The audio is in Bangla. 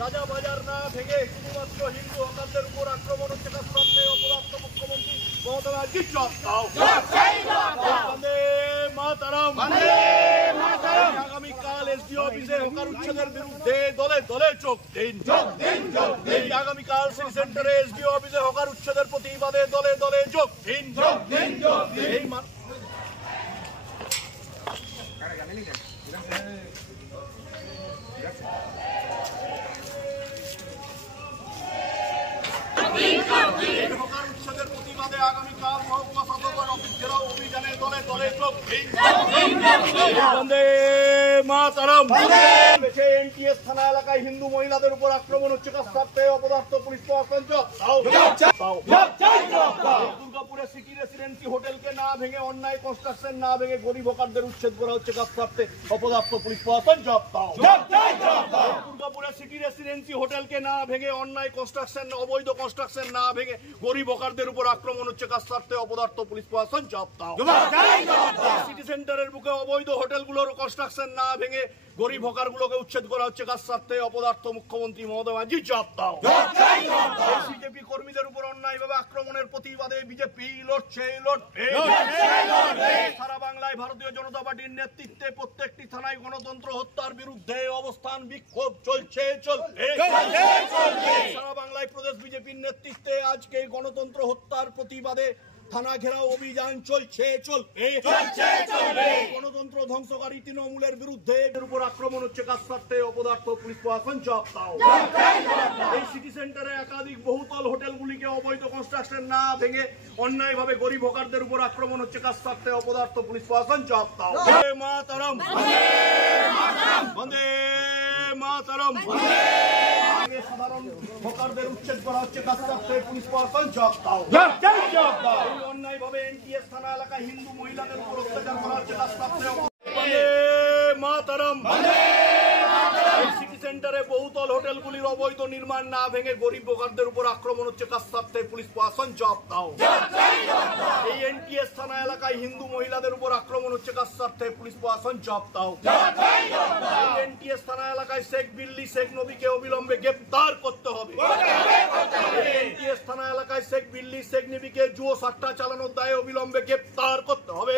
রাজা বাজার না ভেঙে শুধুমাত্র হিন্দু হকারদের উপর আক্রমণ হচ্ছে কাজে অপরাধ মুখ্যমন্ত্রী মমতা ব্যানার্জি জবাব দাও। বন্দে মাতরম। আগামীকাল এসডিও অফিসে হকার উচ্ছেদের বিরুদ্ধে দলে দলে যোগ দিন। আগামীকাল সিটি সেন্টারে এসডিও অফিসে হকার উচ্ছেদের প্রতিবাদে দলে দলে যোগ দিন। হকার উচ্ছেদের প্রতিবাদে আগামীকাল মহকুমা শাসকের অফিস ঘেরাও অভিযানে দলে দলে যোগ দিন। বন্দে মাতরম। এনটিএস থানা এলাকায় হিন্দু মহিলাদের উপর আক্রমণ হচ্ছে কাস্তে অপদার্থ পুলিশ প্রশাসন দুর্গাপুরে সিটি রেসিডেন্সি হোটেলকে না ভেঙে অন্যায় কনস্ট্রাকশন না ভেঙে গরিব হকারদের উচ্ছেদ করা হচ্ছে কাস্তে অপদার্থ পুলিশ প্রশাসন জবাব দাও। দুর্গাপুরে সিটি রেসিডেন্সি হোটেলকে না ভেঙে অন্যায় কনস্ট্রাকশন অবৈধ কনস্ট্রাকশন না ভেঙে গরিব হকারদের উপর আক্রমণ হচ্ছে কাস্তে অপদার্থ পুলিশ প্রশাসন জবাব দাও। সিটি সেন্টারের বুকে অবৈধ হোটেলগুলোর কনস্ট্রাকশন না ভেঙে গরিব হকারগুলোকে উচ্ছেদ করা হচ্ছে কাস্তে অপদার্থ মুখ্যমন্ত্রী মমতা ব্যানার্জি জবাব দাও। বিজেপি কর্মীদের উপর অন্যায়ভাবে আক্রমণের প্রতিবাদে বিজেপি লড়ছে। সারা বাংলায় ভারতীয় জনতা পার্টির নেতৃত্বে প্রত্যেকটি থানায় গণতন্ত্র হত্যার বিরুদ্ধে অবস্থান বিক্ষোভ চলছে। সারা বাংলায় প্রদেশ বিজেপির নেতৃত্বে আজকে গণতন্ত্র হত্যার প্রতিবাদে থানা ঘেরাও অভিযান চলছে। গণতন্ত্র ধ্বংসকারী তৃণমূলের বিরুদ্ধে এর উপর আক্রমণ হচ্ছে কাস্তে অপদার্থ পুলিশ প্রশাসন জবাব দাও। এই সিটি সেন্টারে একাধিক বহুতল হোটেলগুলিকে অবৈধ কনস্ট্রাকশন না ভেঙে অন্যায়ভাবে গরিব হকারদের উপর আক্রমণ হচ্ছে কাস্তে অপদার্থ পুলিশ প্রশাসন জবাব দাও। বন্দে মাতরম। বন্দে মাতরম। সাধারণ হকারদের উচ্ছেদ করা হচ্ছে কাস্তে পুলিশ প্রশাসন জবাব দাও। অন্যায়ভাবে এনটিএস থানা এলাকায় হিন্দু মহিলাদের উপর অত্যাচার করা হচ্ছে কাস্তে মাতরম। সিটি সেন্টারে বহুতল হোটেলগুলির অবৈধ নির্মাণ না ভেঙে গরিব হকারদের উপর আক্রমণ হচ্ছে কাস্তে পুলিশ প্রশাসন জবাব দাও। এই এনটিএস থানা এলাকায় হিন্দু মহিলাদের উপর আক্রমণ হচ্ছে কাস্তে পুলিশ প্রশাসন জবাব দাও। এনটিএস থানা এলাকায় শেখ বিল্লি শেখ নবীকে অবিলম্বে গ্রেপ্তার করতে হবে। এনটিএস থানা এলাকায় শেখ বিল্লি শেখ নবীকে জুয়ো সাট্টা চালানোর দায়ে অবিলম্বে গ্রেপ্তার করতে হবে।